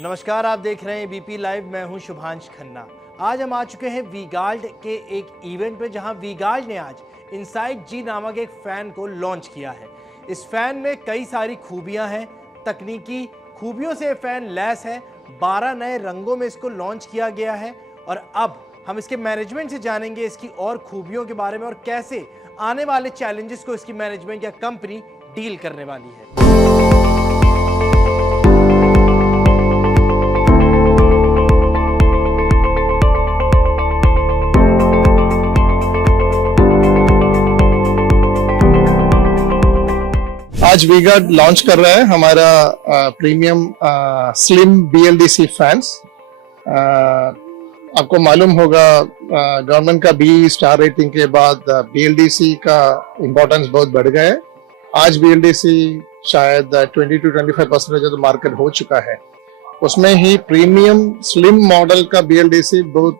नमस्कार, आप देख रहे हैं बीपी लाइव। मैं हूं शुभांश खन्ना। आज हम आ चुके हैं वीगार्ड के एक इवेंट पे, जहां वीगार्ड ने आज इनसाइट जी नामक एक फैन को लॉन्च किया है। इस फैन में कई सारी खूबियां हैं, तकनीकी खूबियों से फैन लैस है। 12 नए रंगों में इसको लॉन्च किया गया है और अब हम इसके मैनेजमेंट से जानेंगे इसकी और खूबियों के बारे में और कैसे आने वाले चैलेंजेस को इसकी मैनेजमेंट या कंपनी डील करने वाली है। आज वीगार्ड लॉन्च कर रहा है हमारा प्रीमियम स्लिम BLDC फैंस। आपको मालूम होगा गवर्नमेंट का बी स्टार रेटिंग के बाद BLDC का इम्पोर्टेंस बहुत बढ़ गया है। आज BLDC शायद 20 to 25% जो मार्केट हो चुका है, उसमें ही प्रीमियम स्लिम मॉडल का BLDC बहुत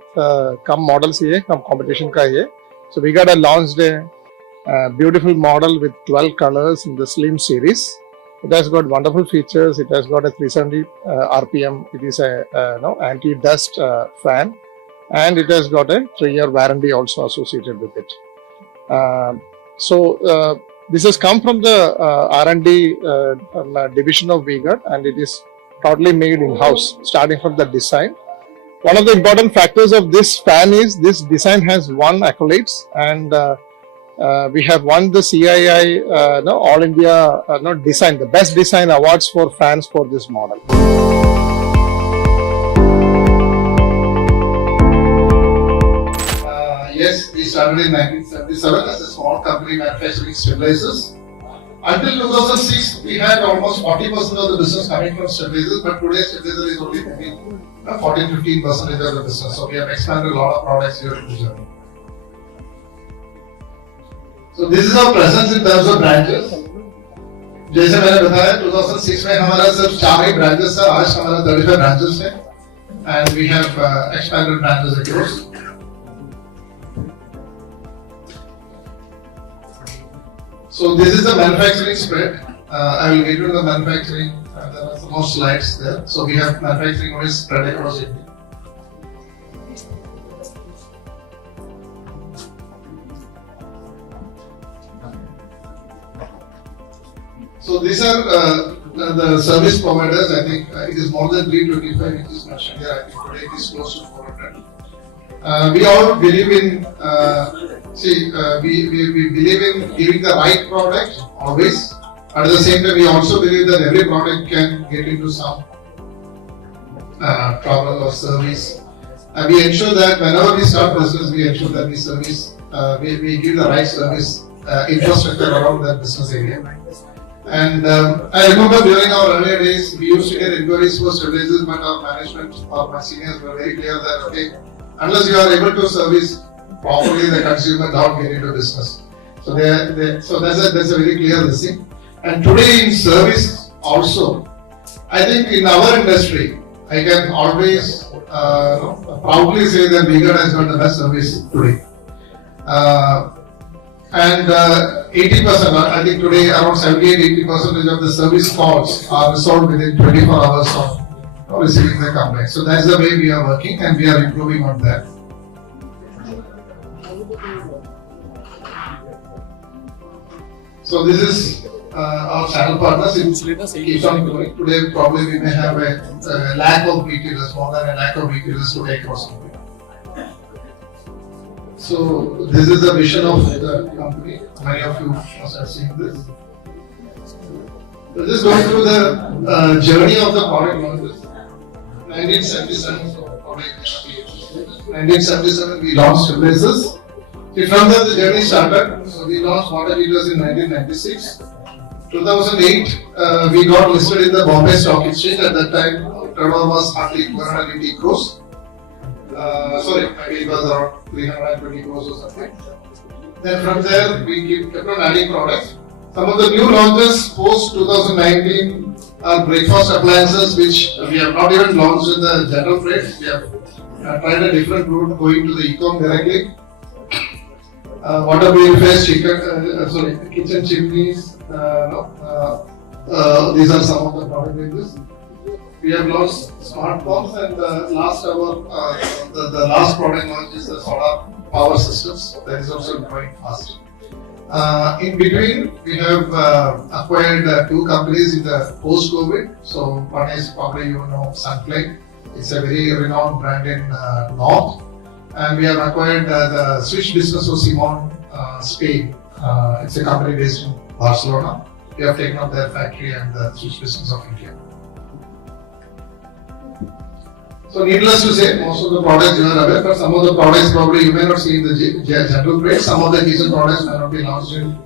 कम मॉडल्स ही है, कम कंपटीशन का ही है। So V-Guard launched beautiful model with 12 colors in the slim series. It has got wonderful features. It has got a 370 RPM. It is a anti-dust fan, and it has got a 3-year warranty also associated with it. This has come from the R&D division of V-Guard, and it is totally made in house, starting from the design. One of the important factors of this fan is this design has won accolades, and we have won the CII All India design, the best design awards for fans for this model. Yes, we started in 1977 as a small company manufacturing stabilizers. Until 2006, we had almost 40% of the business coming from stabilizers, but today stabilizer is only maybe 14-15% of the business. So we have expanded a lot of products here in the journey. So this is our presence in terms of branches. जैसे मैंने बताया 2006 में हमारा सिर्फ 4 ही branches था, आज हमारा 35 branches हैं, and we have expanded branches across. So this is the manufacturing spread. I will get into the manufacturing. There are some more slides there. So we have manufacturing always spread across India. So these are the service providers. I think it is more than 325 which is mentioned here. I think today it is close to 400. We all believe in, we believe in giving the right product always. At the same time, we also believe that every product can get into some trouble or service. And we ensure that whenever we start business, we ensure that we service, we give the right service infrastructure around that business area. And I remember during our earlier days, we used to get inquiries for stabilizers, but our management or my seniors were very clear that okay, unless you are able to service properly the consumer, don't get into business. So that's a very clear thing. And today in service also, I think in our industry, I can always proudly say that V-Guard has got the best service today. And 80%, I think today around 78-80% of the service calls are resolved within 24 hours of receiving the complaint. So that's the way we are working, and we are improving on that. So this is our channel partners. It keeps on growing. Today probably we may have a lakh of retailers, more than a lakh of retailers today across India. So this is the vision of the company. Many of you must have seen this. So just going through the journey of the product launches. 1977, 1977 we launched stabilizers. From there the journey started. So we launched water heaters in 1996. 2008 we got listed in the Bombay Stock Exchange. At that time turnover was hardly 180 crores. Maybe it was around 320 crores or something. Then from there we kept on adding products. Some of the new launches post 2019 are breakfast appliances, which we have not even launched in the general trade. We have tried a different route, going to the e-com directly. Water purifiers, kitchen chimneys. These are some of the product ranges. we have launched smart pumps, and the last product launch is the solar power systems. That is also growing fast. In between, we have acquired two companies in the post-COVID. So one is probably Sunflame. It's a very renowned brand in North, and we have acquired the switch business of Simon, Spain. It's a company based in Barcelona. We have taken up their factory and the switch business of India. So needless to say, most of the products you are aware, but some of the products probably you may not see in the general trade. Some of the kitchen products may not be launched in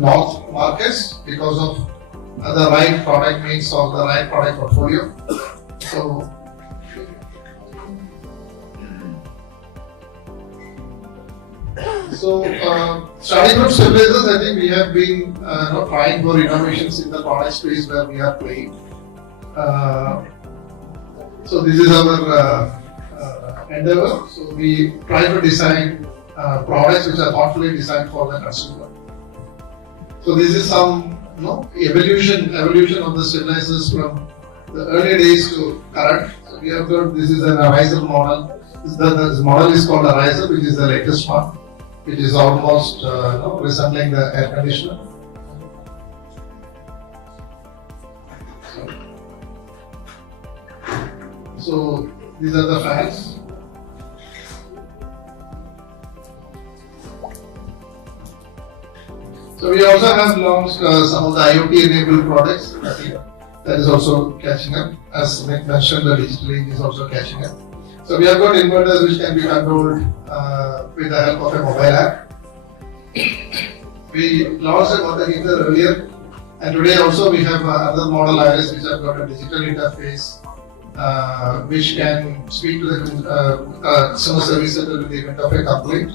North markets because of the right product mix or the right product portfolio. Starting from stabilizers, I think we have been trying for innovations in the product space where we are playing. So this is our endeavor. So we try to design products which are thoughtfully designed for the consumer. So this is some evolution of the stabilizers from the early days to current. So we have got, this is an riser model. This model is called a riser, which is the latest one, which is almost resembling the air conditioner. So these are the fans. So we also have launched some of the IoT enabled products. I think that is also catching up. As Nick mentioned, the digital age is also catching up. So we have got inverters which can be controlled with the help of a mobile app. We launched a water heater earlier, and today also we have another model Iris which have got a digital interface which can speak to the customer service center in the event of a complaint.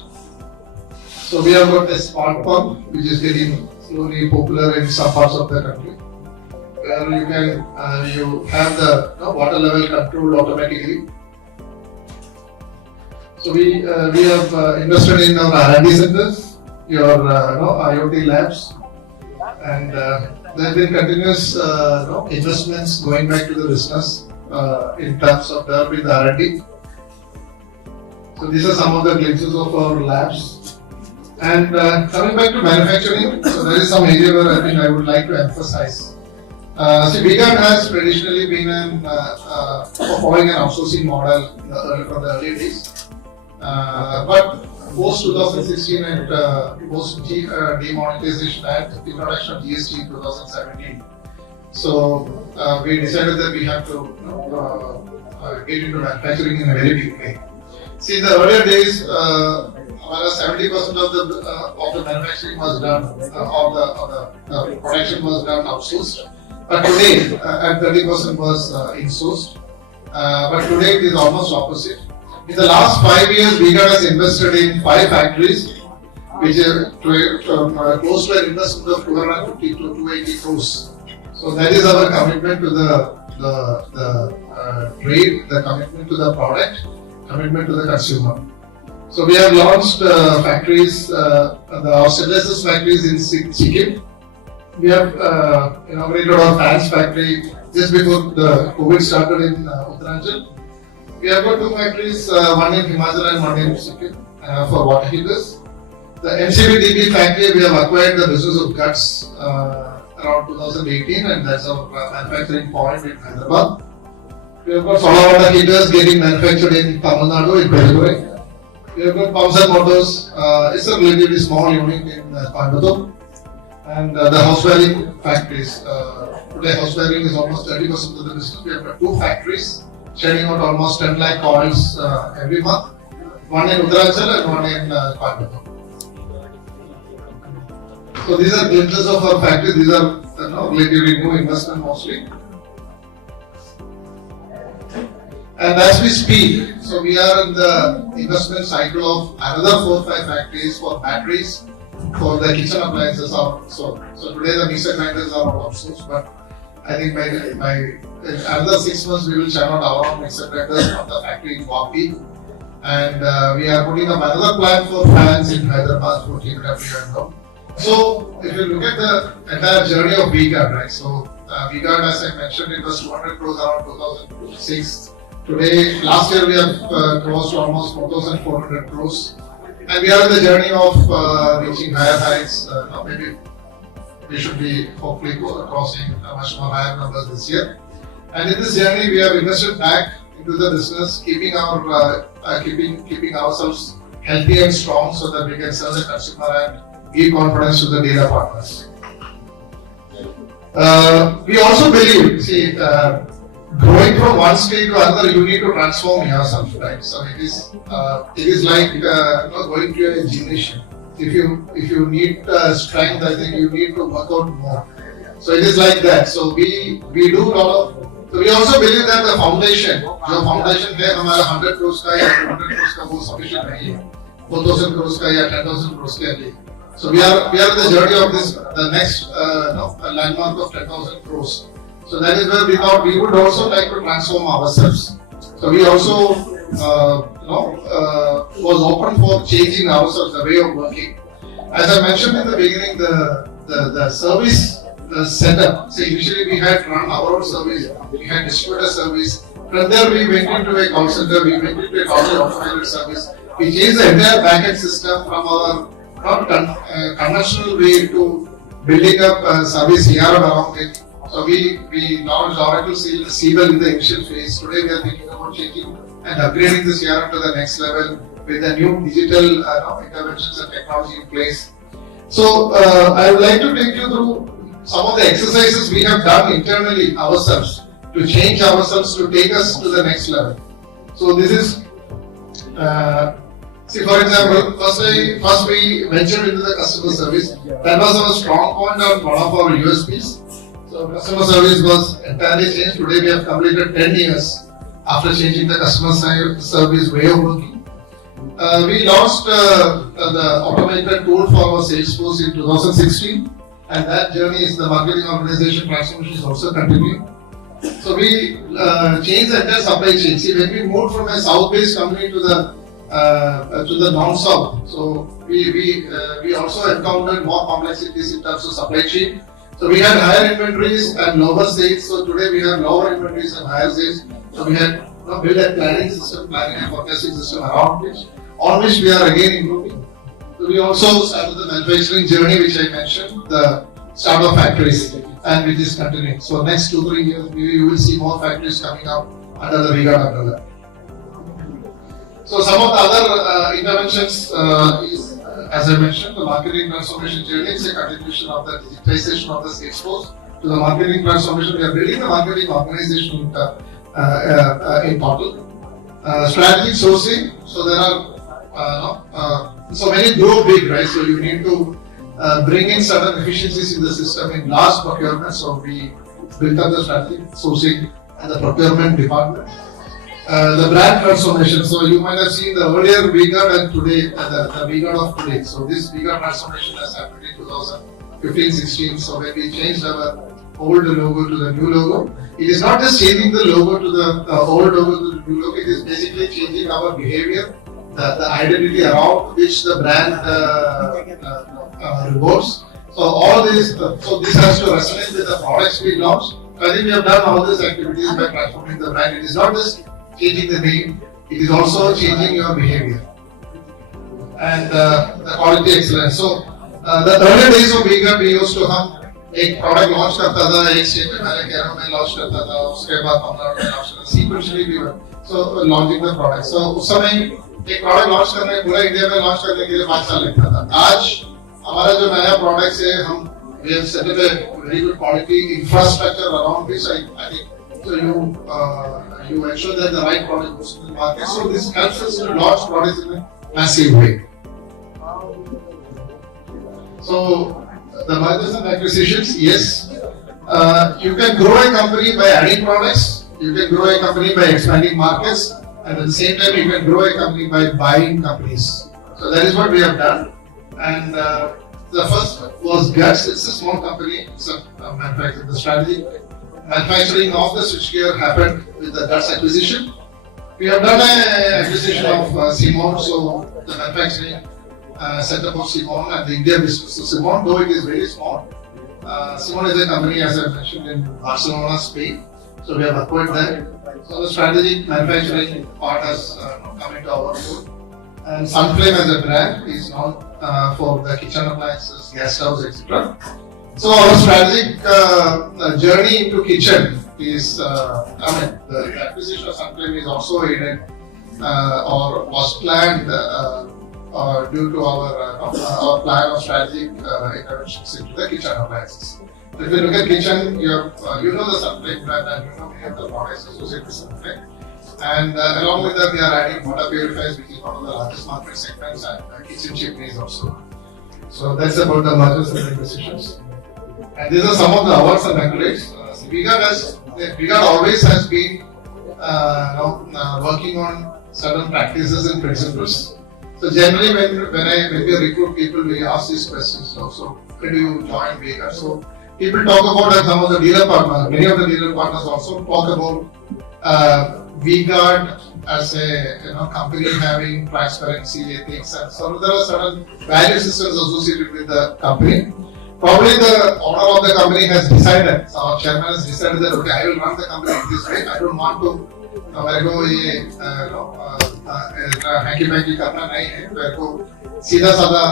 So we have got a smart pump which is getting slowly popular in some parts of the country, where you can you have the water level controlled automatically. So we have invested in our R&D centers, your IoT labs, and there have been continuous investments going back to the business in terms of developing the R&D. So these are some of the glimpses of our labs. And coming back to manufacturing, so there is some area where I think I would like to emphasize. See, V-Guard has traditionally been following an outsourcing model from the early days. But post 2016 and post demonetization and introduction of GST in 2017, so we decided that we have to get into manufacturing in a very big way. See, in the earlier days, 70% of the manufacturing was done, or the production was done outsourced. But today, and 30% was insourced. But today it is almost opposite. In the last 5 years, V-Guard has invested in 5 factories, which is close to an investment of 250 to 280 crores. So that is our commitment to the trade, the commitment to the product, commitment to the consumer. So we have launched factories, our stabilizers factories in Sikkim. We have inaugurated our fans factory just before the COVID started in Uttaranchal. We have got 2 factories, one in Himachal and one in Sikkim for water heaters. The MCBDB factory, we have acquired the business of guts around 2018, and that's our manufacturing point in Hyderabad. We have got solar water heaters getting manufactured in Tamil Nadu, in Perigore. We have got pumps and motors. It's a relatively small unit in Coimbatore. And the house wiring factories. Today house wiring is almost 30% of the business. We have got 2 factories shedding out almost 10 lakh coils every month. One in Uttaranchal and one in Coimbatore. So these are glimpses of our factories. These are relatively new investment mostly. And as we speak, so we are in the investment cycle of another 4 or 5 factories for batteries, for the kitchen appliances. So today the mixer grinders are outsourced, but I think by another 6 months we will churn out our own mixer grinders from the factory in Vapi. And we are putting up another plant for fans in Hyderabad for TW and all. So if you look at the entire journey of V-Guard, right? So V-Guard, as I mentioned, it was 200 crores around 2006. Today, last year we have crossed almost 4,400 crores. And we are in the journey of reaching higher heights. Maybe we should be hopefully crossing much more higher numbers this year. And in this journey, we have invested back into the business, keeping ourselves healthy and strong so that we can serve the consumer and give confidence to the dealer partners. We also believe, growing from one state to another, you need to transform yourself, right? So it is like going to a gymnasium. If you need strength, I think you need to work out more. So it is like that. So we do a lot of. So we also believe that the foundation, जो foundation है हमारा 100 crores का या 200 crores का वो sufficient नहीं है, 4,000 crores का या 10,000 crores के लिए. So we are in the journey of this, the next landmark of 10,000 crores. So that is where we thought we would also like to transform ourselves. So we also was open for changing ourselves, the way of working. As I mentioned in the beginning, the service setup. See, initially we had run our own service, we had distributor service. From there we went into a call center, we went into a call automated service. We changed the entire backend system from our conventional way to building up a service CRM around it. So we launched Oracle SQL in the initial phase. Today we are thinking about changing and upgrading the CRM to the next level with the new digital interventions and technology in place. So I would like to take you through some of the exercises we have done internally ourselves to change ourselves to take us to the next level. So this is, for example, first we ventured into the customer service. That was our strong point and one of our USPs. So customer service was entirely changed. Today we have completed 10 years after changing the customer service way of working. We launched the automated tool for our Salesforce in 2016. And that journey is the marketing organization transformation is also continuing. So we changed the entire supply chain. See, when we moved from a south-based company to the non-south, so we also encountered more complexities in terms of supply chain. So we had higher inventories and lower sales. So today we have lower inventories and higher sales. So we had built a planning and forecasting system on which we are again improving. So we also started the manufacturing journey, which I mentioned, the start of factories, and which is continuing. So next 2-3 years, you will see more factories coming up under the V-Guard umbrella. So some of the other interventions is, as I mentioned, the marketing transformation journey is a continuation of the digitization of the Salesforce to the marketing transformation. We are building the marketing organization in total. Strategic sourcing. So there are so when you grow big, right? So you need to bring in certain efficiencies in the system in large procurement. So we built up the strategic sourcing and the procurement department. The brand transformation. So you might have seen the earlier V-Guard and today the V-Guard of today. So this V-Guard transformation has happened in 2015-16. So when we changed our old logo to the new logo, it is not just changing the logo to the old logo to the new logo. It is basically changing our behavior, the identity around which the brand revolves. So all this, so this has to resonate with the products we launch. I think we have done all these activities by transforming the brand. It is not just changing the name, it is also changing your behavior and the quality excellence. So the early days of V-Guard, we used to have एक product launch करता था, एक state में मैंने केरल में launch करता था, उसके बाद तमिलनाडु में launch करता था, sequentially we were so launching the product. So उस समय एक product launch करने पूरा इंडिया में launch करने के लिए 5 साल लगता था. आज हमारा जो नया product है, हम we have set up a very good quality infrastructure around this. I think so you ensure that the right product goes to the market. So this helps us to launch products in a massive way. So the mergers and acquisitions, yes. You can grow a company by adding products. You can grow a company by expanding markets, and at the same time, you can grow a company by buying companies. So that is what we have done. And the first was Guts. It's a small company. It's a manufacturing. The strategy manufacturing of the switchgear happened with the Guts acquisition. We have done an acquisition of Simon, so the manufacturing setup of Simon and the India business. So Simon, though it is very small, Simon is a company, as I mentioned, in Barcelona, Spain. So we have acquired that. So the strategic manufacturing part has come into our fold. And Sunflame as a brand is known for the kitchen appliances, gas stoves, etc. So our strategic journey into kitchen is, the acquisition of Sunflame is also aided or was planned due to our plan of strategic interventions into the kitchen appliances. If you look at kitchen, you know the Sunflame brand and you know many of the products associated with Sunflame. And along with that, we are adding water purifiers, which is one of the largest market segments, and kitchen chimneys also. So that's about the mergers and acquisitions. And these are some of the awards and accolades. V-Guard always has been working on certain practices and principles. So generally, when we recruit people, we ask these questions. So when do you join V-Guard? So people talk about that some of the dealer partners. Many of the dealer partners also talk about V-Guard as a company having transparency, ethics, and so there are certain value systems associated with the company. Probably the owner of the company has decided, so our chairman has decided that okay, I will run the company this way. I don't want to hanky panky करना नहीं है, मेरे को सीधा साधा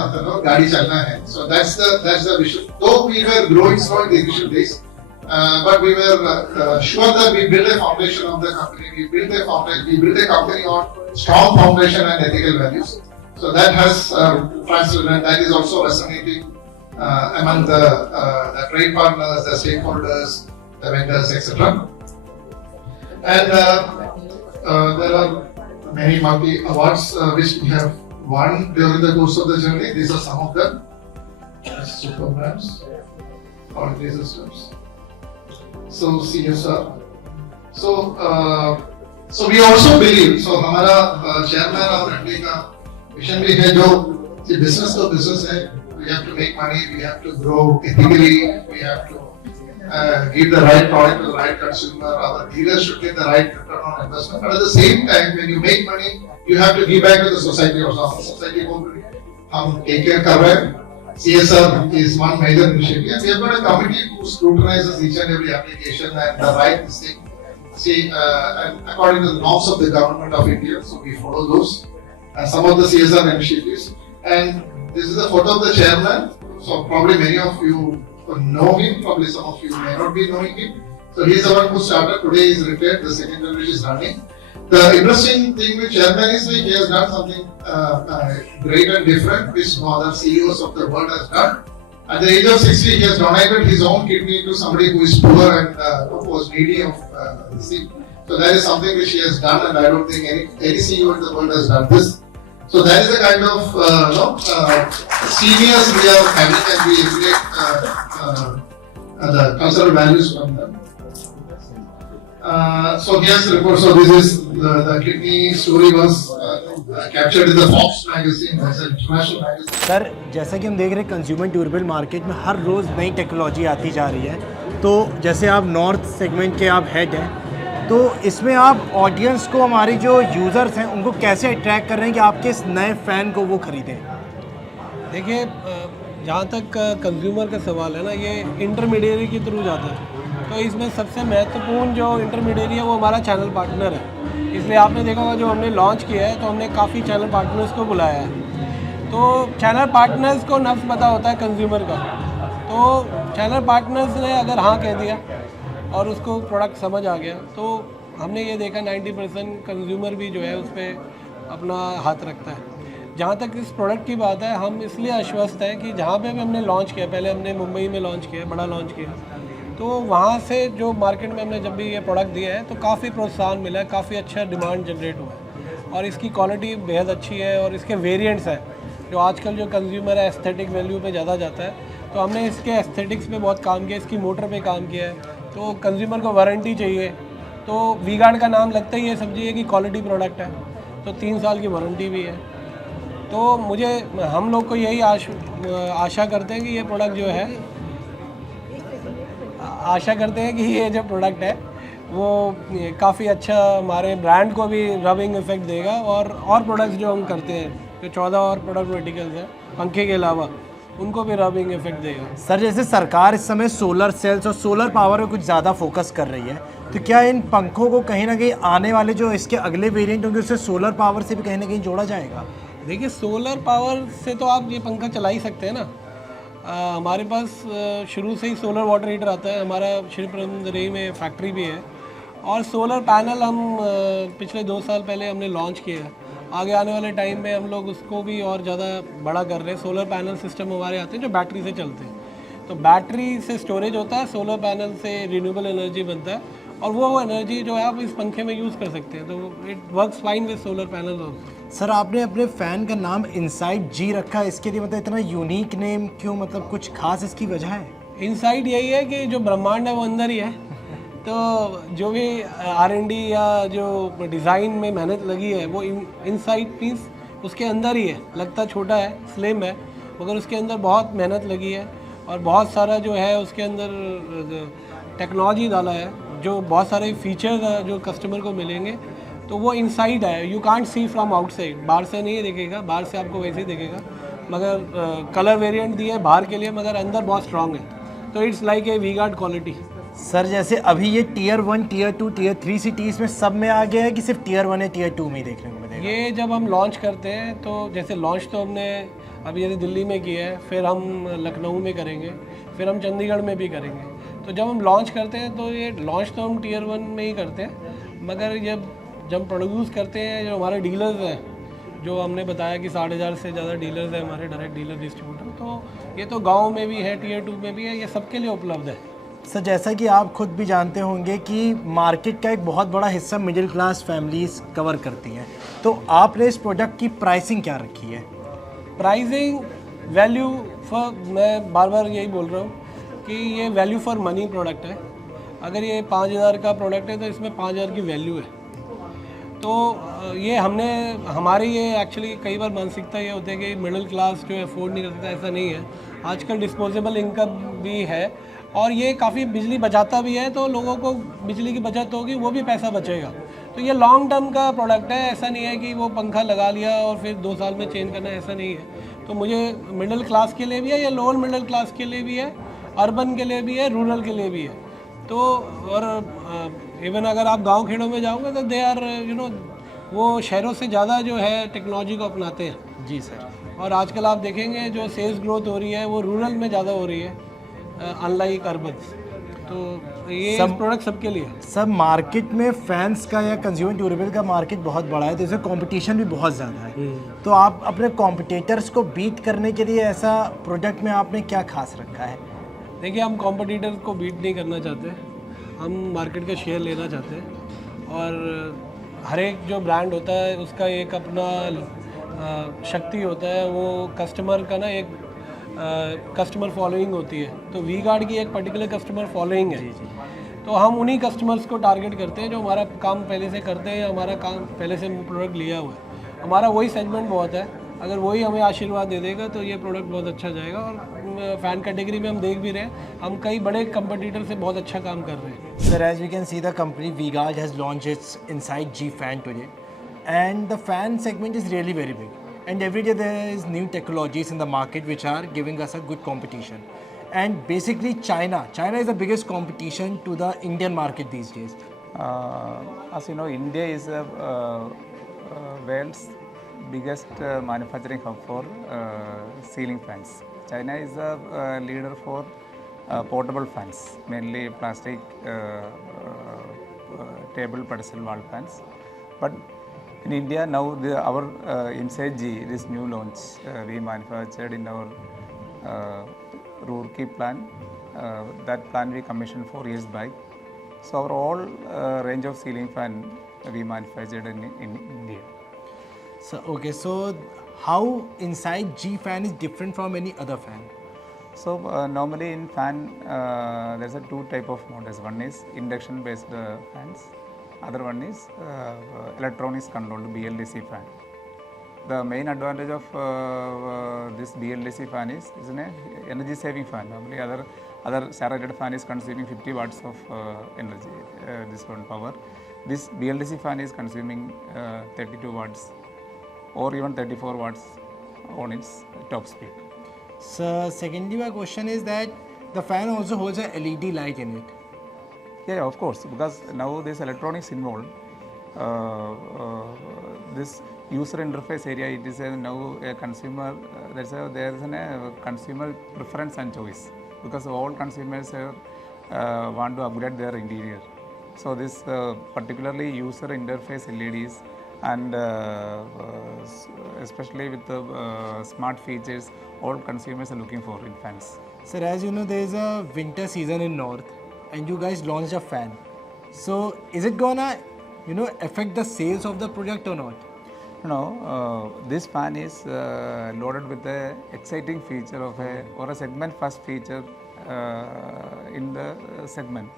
गाड़ी चलना है. So that's the vision. Though we were growing slow in the initial days, but we were sure that we built a foundation of the company. We built a company on strong foundation and ethical values. So that has translated, and that is also resonating among the trade partners, the stakeholders, the vendors, etc. And there are many multi awards which we have won during the course of the journey. These are some of them. Super brands, quality systems. So CSR. So we also believe. So हमारा chairman और MD का vision भी है जो business तो business है. We have to make money. We have to grow ethically. We have to give the right product to the right consumer. Our dealers should get the right return on investment. But at the same time, when you make money, you have to give back to the society also. Society को हम take care कर रहे हैं. CSR is one major initiative. And we have got a committee who scrutinizes each and every application and the right thing. And according to the norms of the government of India, so we follow those. And some of the CSR initiatives. And this is a photo of the chairman. So probably many of you know him. Probably some of you may not be knowing him. So he is the one who started. Today he is retired. The second generation is running. The interesting thing with chairman is that he has done something great and different, which no other CEOs of the world has done. At the age of 60, he has donated his own kidney to somebody who is poor and who was needy of this thing. So that is something which he has done, and I don't think any CEO in the world has done this. So that is the kind of seniors we are having, and we emulate the cultural values from them. So here's the report. So this is the kidney story was captured in the Forbes magazine as an international magazine. Sir जैसा कि हम देख रहे हैं consumer durable market में हर रोज़ नई technology आती जा रही है. तो जैसे आप नॉर्थ सेगमेंट के आप हेड हैं, तो इसमें आप ऑडियंस को, हमारी जो यूज़र्स हैं, उनको कैसे अट्रैक्ट कर रहे हैं कि आपके इस नए फ़ैन को वो ख़रीदें? देखिए, जहाँ तक कंज्यूमर का सवाल है ना, ये इंटरमीडियरी के थ्रू जाता है. तो इसमें सबसे महत्वपूर्ण जो इंटरमीडियरी है वो हमारा चैनल पार्टनर है. इसलिए आपने देखा होगा जो हमने लॉन्च किया है तो हमने काफ़ी चैनल पार्टनर्स को बुलाया है. तो चैनल पार्टनर्स को नफ्स पता होता है कंज्यूमर का. तो चैनल पार्टनर्स ने अगर हाँ कह दिया और उसको प्रोडक्ट समझ आ गया, तो हमने ये देखा 90% कंज्यूमर भी जो है उस पर अपना हाथ रखता है. जहाँ तक इस प्रोडक्ट की बात है, हम इसलिए आश्वस्त हैं कि जहाँ पे भी हमने लॉन्च किया, पहले हमने मुंबई में लॉन्च किया, बड़ा लॉन्च किया, तो वहाँ से जो मार्केट में हमने जब भी ये प्रोडक्ट दिया है तो काफ़ी प्रोत्साहन मिला है, काफ़ी अच्छा डिमांड जनरेट हुआ है. और इसकी क्वालिटी बेहद अच्छी है और इसके वेरिएंट्स हैं. जो आजकल जो कंज्यूमर है एस्थेटिक वैल्यू पे ज़्यादा जाता है, तो हमने इसके एस्थेटिक्स पे बहुत काम किया, इसकी मोटर पे काम किया है. तो कंज्यूमर को वारंटी चाहिए, तो V-Guard का नाम लगता ही ये समझिए कि क्वालिटी प्रोडक्ट है. तो 3 साल की वारंटी भी है. तो हम लोग को यही आशा करते हैं कि ये प्रोडक्ट जो है, आशा करते हैं कि ये जो प्रोडक्ट है वो काफ़ी अच्छा हमारे ब्रांड को भी रबिंग इफेक्ट देगा. और प्रोडक्ट्स जो हम करते हैं, जो 14 और प्रोडक्ट वर्टिकल्स हैं पंखे के अलावा, उनको भी रबिंग इफेक्ट देगा। सर जैसे सरकार इस समय सोलर सेल्स और सोलर पावर पे कुछ ज़्यादा फोकस कर रही है, तो क्या इन पंखों को कहीं ना कहीं आने वाले जो इसके अगले वेरिएंट होंगे उससे सोलर पावर से भी कहीं ना कहीं जोड़ा जाएगा? देखिए सोलर पावर से तो आप ये पंखा चला ही सकते हैं ना। हमारे पास शुरू से ही सोलर वाटर हीटर आता है, हमारा श्रीपेरुम्बदूर में फैक्ट्री भी है, और सोलर पैनल हम पिछले 2 साल पहले हमने लॉन्च किया है। आगे आने वाले टाइम में हम लोग उसको भी और ज़्यादा बड़ा कर रहे हैं। सोलर पैनल सिस्टम हमारे आते हैं जो बैटरी से चलते हैं, तो बैटरी से स्टोरेज होता है, सोलर पैनल से रिन्यूएबल एनर्जी बनता है, और वो एनर्जी जो है आप इस पंखे में यूज़ कर सकते हैं। तो it works fine with solar panel also. Sir आपने अपने फ़ैन का नाम इनसाइड जी रखा है, इसके लिए मतलब इतना यूनिक नेम क्यों, मतलब कुछ खास इसकी वजह है? इनसाइड यही है कि जो ब्रह्मांड है वो अंदर ही है, तो जो भी R&D या जो डिज़ाइन में मेहनत लगी है वो इनसाइड मीन्स उसके अंदर ही है। लगता छोटा है, स्लिम है, मगर उसके अंदर बहुत मेहनत लगी है, और बहुत सारा जो है उसके अंदर टेक्नोलॉजी डाला है, जो बहुत सारे फीचर्स जो कस्टमर को मिलेंगे, तो वो इनसाइड है। You can't see from outside, बाहर से नहीं दिखेगा, बाहर से आपको वैसे ही दिखेगा, मगर कलर वेरिएंट दिया है बाहर के लिए, मगर अंदर बहुत स्ट्रांग है, तो it's like A V guard quality. Sir जैसे अभी ये टियर 1, टियर 2, टियर 3 सिटीज़ में सब में आ गया है कि सिर्फ टियर 1 या टियर 2 में ही देखने को मिलेगा? ये जब हम लॉन्च करते हैं, तो जैसे लॉन्च तो हमने अभी यदि दिल्ली में किया है, फिर हम लखनऊ में करेंगे, फिर हम चंडीगढ़ में भी करेंगे। तो जब हम लॉन्च करते हैं तो ये लॉन्च तो हम टियर 1 में ही करते हैं, मगर जब प्रोड्यूस करते हैं, जो हमारे डीलर्स हैं, जो हमने बताया कि 4,500 से ज़्यादा डीलर्स हैं हमारे, डायरेक्ट डीलर डिस्ट्रीब्यूटर, तो ये तो गाँव में भी है, टियर 2 में भी है, ये सबके लिए उपलब्ध है। सर जैसा कि आप खुद भी जानते होंगे कि मार्केट का एक बहुत बड़ा हिस्सा मिडिल क्लास फैमिलीज कवर करती हैं, तो आपने इस प्रोडक्ट की प्राइसिंग क्या रखी है? प्राइसिंग वैल्यू फॉर, मैं बार बार यही बोल रहा हूँ कि ये वैल्यू फॉर मनी प्रोडक्ट है। अगर ये 5,000 का प्रोडक्ट है तो इसमें 5,000 की वैल्यू है। तो ये हमारी ये एक्चुअली कई बार मानसिकता ये होती है कि मिडिल क्लास जो अफोर्ड नहीं कर सकता, ऐसा नहीं है। आजकल डिस्पोजेबल इनकम भी है, और ये काफ़ी बिजली बचाता भी है, तो लोगों को बिजली की बचत होगी, वो भी पैसा बचेगा। तो ये लॉन्ग टर्म का प्रोडक्ट है, ऐसा नहीं है कि वो पंखा लगा लिया और फिर 2 साल में चेंज करना, ऐसा नहीं है। तो मुझे मिडिल क्लास के लिए भी है, या लोअर मिडिल क्लास के लिए भी है, अर्बन के लिए भी है, रूरल के लिए भी है। तो और इवन अगर आप गांव खेड़ों में जाओगे तो दे आर वो शहरों से ज़्यादा जो है टेक्नोलॉजी को अपनाते हैं। जी सर। और आजकल आप देखेंगे जो सेल्स ग्रोथ हो रही है वो रूरल में ज़्यादा हो रही है, अनलाइक अर्बन। तो ये सब प्रोडक्ट सबके लिए है। सब मार्केट में फैंस का या कंज्यूमर ड्यूरेबल का मार्केट बहुत बड़ा है, तो इसमें कंपटीशन भी बहुत ज़्यादा है। तो आप अपने कॉम्पिटिटर्स को बीट करने के लिए ऐसा प्रोडक्ट में आपने क्या खास रखा है? देखिए हम कॉम्पिटिटर्स को बीट नहीं करना चाहते, हम मार्केट का शेयर लेना चाहते हैं, और हर एक जो ब्रांड होता है उसका एक अपना शक्ति होता है, वो कस्टमर का ना एक कस्टमर फॉलोइंग होती है। तो वी गार्ड की एक पर्टिकुलर कस्टमर फॉलोइंग है, तो हम उन्हीं कस्टमर्स को टारगेट करते हैं जो हमारा काम पहले से करते हैं, या हमारा काम पहले से प्रोडक्ट लिया हुआ है। हमारा वही सेगमेंट बहुत है, अगर वही हमें आशीर्वाद दे देगा तो ये प्रोडक्ट बहुत अच्छा जाएगा। और फैन कैटेगरी में हम देख भी रहे हैं, हम कई बड़े कंपटीटर से बहुत अच्छा काम कर रहे हैं। Sir, as we can see, the company V-Guard has launched its Inside G fan today, and the fan segment is really very big. And every day there is new technologies in the market which are giving us a good competition. And basically, China is the biggest competition to the Indian market these days. As you know, India is the world's biggest manufacturing hub for ceiling fans. China is the leader for portable fans, mainly plastic table pedestal wall fans. But in India now, our Inside G, this new launch, we manufactured in our Roorkee plant. That plant we commissioned 4 years back. So our all range of ceiling fan we manufactured in India. So okay, so how Inside G fan is different from any other fan? So normally in fan there's a 2 type of models. One is induction based fans, other one is electronics controlled BLDC fan. The main advantage of this BLDC fan is an energy saving fan. Normally other saturated fan is consuming 50 watts of energy, this one power. This BLDC fan is consuming 32 watts or even 34 watts on its top speed. So secondly, my question is that the fan also holds a LED light in it. Yeah, of course, because now this electronics involved, this user interface area, it is now a consumer, there is a consumer preference and choice, because all consumers want to upgrade their interior. So this particularly user interface LEDs and especially with the smart features, all consumers are looking for in fans. Sir, as you know, there is a winter season in North, and you guys launched a fan. So, is it gonna, affect the sales of the product or not? No, this fan is loaded with a exciting feature of a segment first feature in the segment.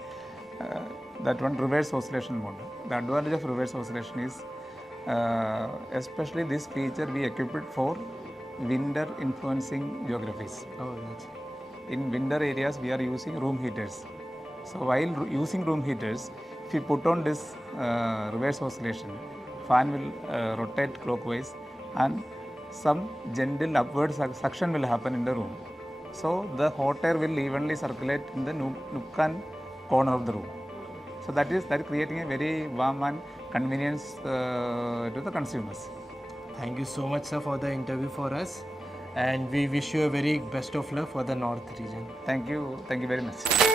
That one, reverse oscillation mode. The advantage of reverse oscillation is especially this feature we equipped it for winter influencing geographies. Oh, that's. In winter areas we are using room heaters. So while using room heaters, if you put on this reverse oscillation, fan will rotate clockwise and some gentle upward suction will happen in the room. So the hot air will evenly circulate in the nook and corner of the room. So that is creating a very warm and convenience to the consumers. Thank you so much, sir, for the interview for us, and we wish you a very best of luck for the North region. Thank you very much.